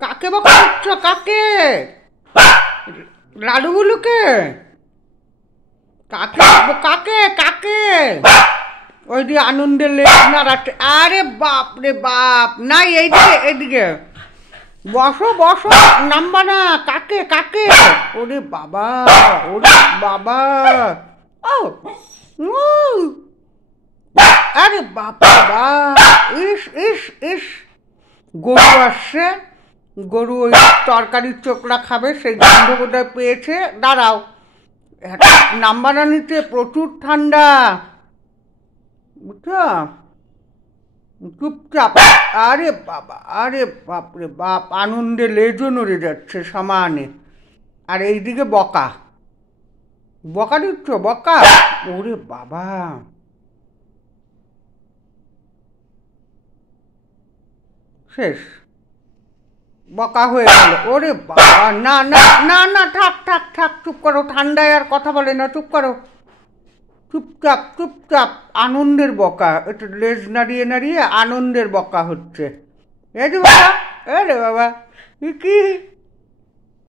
কাকে বকা দিচ্ছ? কাকে? লাডুগুলোকে? কাকে? কাকে কাকে? ওই যে আনন্দের লেজ নাড়াচ্ছে। আরে বাপ রে বাপ! না, এইদিকে এইদিকে বসো বসো, নামবা না। কাকে কাকে? ওরে বাবা, ওরে বাবা! ও ও, আরে বাপ রে বাপ! ইস ইস ইস! গরু আসছে। গরু ওই তরকারির চোখলা খাবে, সেই গন্ধ বোধহয় পেয়েছে। দাঁড়াও, নাম্বারা নিতে প্রচুর ঠান্ডা, বুঝছো? চুপচাপ। আরে বাবা, আরে বাপ রে বাপ! আনন্দে লেজও নড়ে যাচ্ছে সমানে। আর এইদিকে বকা, বকা দিচ্ছ? বকা? ওরে বাবা! শেষ, বকা হয়ে গেল। ওরে বাবা! না না না না, থাক থাক থাক, চুপ করো। ঠান্ডায় আর কথা বলে না, চুপ করো। চুপচাপ চুপচাপ। আনন্দের বকা, একটু লেজ নাড়িয়ে নাড়িয়ে আনন্দের বকা হচ্ছে। এই যে বাবা, এ রে বাবা, কি